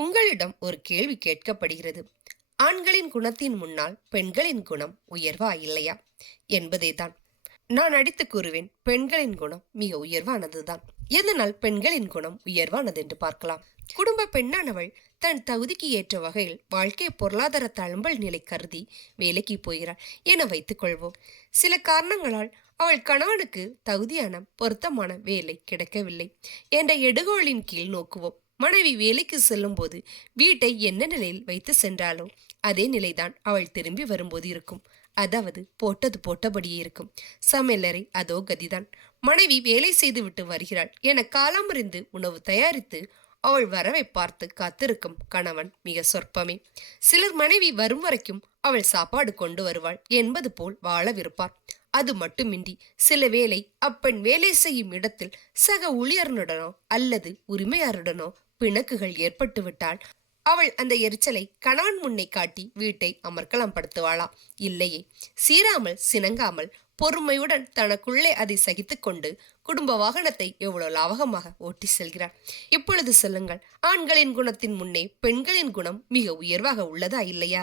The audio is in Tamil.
உங்களிடம் ஒரு கேள்வி கேட்கப்படுகிறது. ஆண்களின் குணத்தின் முன்னால் பெண்களின் குணம் உயர்வா இல்லையா? என்பதேதான். நான் அடித்து கூறுவேன் பெண்களின் குணம் மிக உயர்வானதுதான். எதனால் பெண்களின் குணம் உயர்வானது என்று பார்க்கலாம். குடும்ப பெண்ணானவள் தன் தகுதிக்கு ஏற்ற வகையில் வாழ்க்கை பொருளாதார தழும்பல் நிலை கருதி வேலைக்கு போகிறாள் என வைத்துக் கொள்வோம். சில காரணங்களால் அவள் கணவனுக்கு தகுதியான பொருத்தமான வேலை கிடைக்கவில்லை என்ற எடுகோளின் கீழ் நோக்குவோம். மனைவி வேலைக்கு செல்லும்போது வீட்டை என்ன நிலையில் வைத்து சென்றாலோ அதே நிலைதான் அவள் திரும்பி வரும்போது இருக்கும். அதாவது போட்டது போட்டபடியே இருக்கும். சமையலறை அதோ கதிதான். மனைவி வேலை செய்துவிட்டு வருகிறாள் என காலமறிந்து உணவு தயாரித்து அவள் வரவை பார்த்து காத்திருக்கும் கணவன் மிக சொற்பமே. சிலர் மனைவி வரும் வரைக்கும் அவள் சாப்பாடு கொண்டு வருவாள் என்பது போல் வாழவிருப்பார். அது மட்டுமின்றி சில வேளை அப்பெண் வேலை செய்யும் இடத்தில் சக ஊழியருடனோ அல்லது உரிமையாருடனோ பிணக்குகள் ஏற்பட்டுவிட்டால் அவள் அந்த எரிச்சலை கணவன் முன்னே காட்டி வீட்டை அமர்க்கலாம் படுத்துவாளா? இல்லையே. சீராமல் சினங்காமல் பொறுமையுடன் தனக்குள்ளே அதை சகித்துக்கொண்டு குடும்ப வாகனத்தை எவ்வளவு லாவகமாக ஓட்டி செல்கிறார் இப்பொழுது சொல்லுங்கள் ஆண்களின் குணத்தின் முன்னே பெண்களின் குணம் மிக உயர்வாக உள்ளதா இல்லையா?